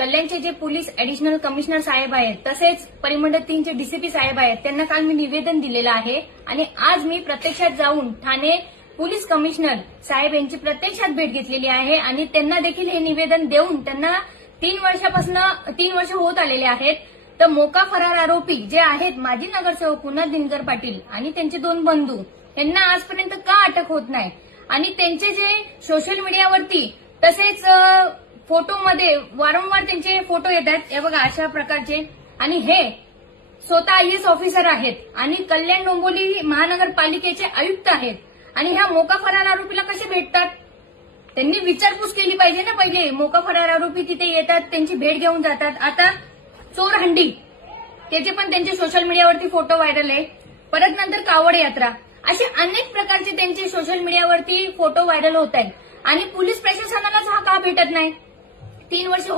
कल्याणचे जे police additional commissioner साहेब आहेत तसेच परिमंडळ तीनचे डीसीपी साहेब आहेत त्यांना काल मी निवेदन दिलेलं आहे. आणि आज मी प्रत्यक्षात जाऊन ठाणे पोलीस कमिशनर साहेब यांची प्रत्यक्षात भेट घेतलेली आहे आणि त्यांना देखील हे निवेदन देऊन त्यांना तीन वर्षापासून तीन वर्ष होत आलेले आहेत. तर मोका फरार आरोपी जे आहेत माजी नगरसेवक पुन्हा दिनकर पाटील आणि त्यांचे दोन बंधू यांना आजपर्यंत का अटक होत नाही? आणि त्यांचे जे सोशल मीडियावरती तसेच फोटोमध्ये वारंवार त्यांचे फोटो येतात हे बघा अशा प्रकारचे. आणि हे स्वतः आय एस ऑफिसर आहेत. आणि कल्याण डोंबोली महानगरपालिकेचे आयुक्त आहेत. आणि ह्या मोका फरार आरोपीला कसे भेटतात? त्यांनी विचारपूस केली पाहिजे ना पहिले. मोका फरार आरोपी तिथे येतात त्यांची भेट घेऊन जातात. आता चोर हंडी त्याचे पण त्यांचे सोशल मीडियावरती फोटो व्हायरल आहे. परत नंतर कावड यात्रा. असे अनेक प्रकारचे त्यांचे सोशल मीडियावरती फोटो व्हायरल होत आहेत. आणि पोलीस प्रशासनालाच हा का भेटत नाही? तीन वर्ष हो-